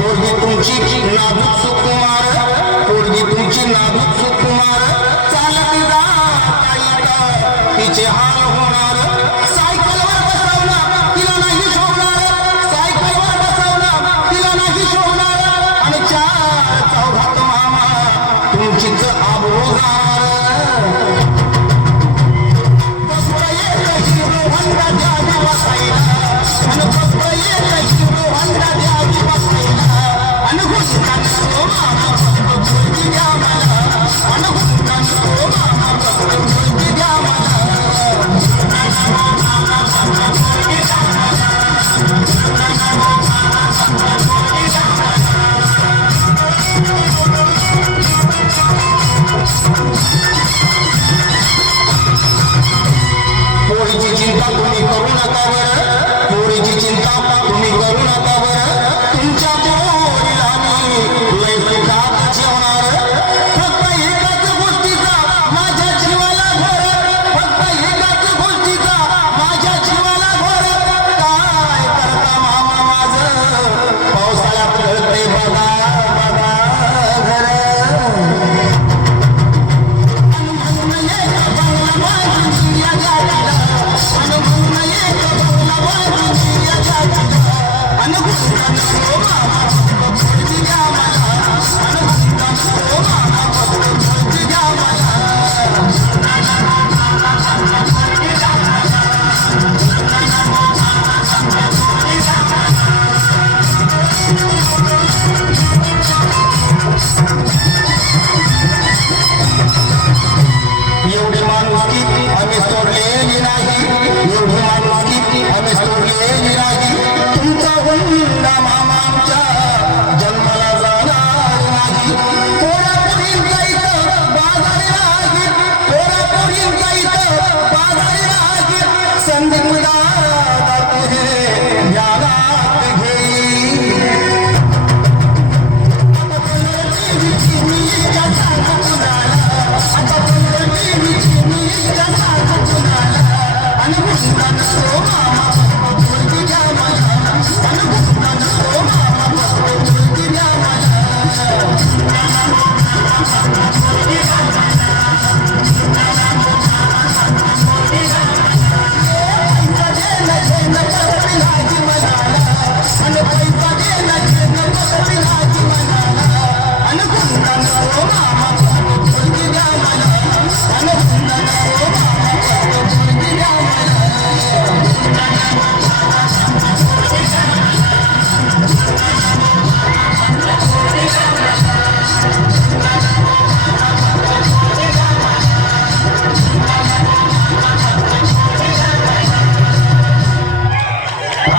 पोरगी तुमची नाजूक सुकुमार, पोरगी तुमची नाजूक सुकुमार, चालत जा तिचे हाल होणार. सायकलवर बसवलं तिला नाही शोभणार, सायकलवर बसवलं तिला नाही शोभणार, आणि चार चौघात मामा तुमचीच आबरू जाणार. बसता येत हिरो होंडा द्यावी बसायला, आणि बसता येत हिरो होंडा द्यावी बसायला, आणि घुसकान हो मामा फक्त मुलगी द्या मला, आणि घुसकान हो मामा फक्त मुलगी द्या मला. पोरीची चिंता तुम्ही करू नका बरं, पोरीची चिंता तुम्ही करू नका बरं, तुमच्या पोरीला मी लय सुखात जेवणार. फक्त एकाच गोष्टीचा माझ्या जीवाला घोर, फक्त एकाच गोष्टीचा माझ्या जीवाला घोर. काय करता मामा माझं पावसाळ्यात गळते बघा बघा घर. एवढी माणुसकी आम्ही सोडलेली नाही, एवढी माणुसकी आम्ही सोडलेली नाही. तुमचा हुंडा मामा आमच्या जन्माला जाणार नाही. पोरापोरींचा इथं बाजारी नाही, पोरापोरींचा इथं बाजारी नाही. संदीप दादा तुझे ध्यानात घेई.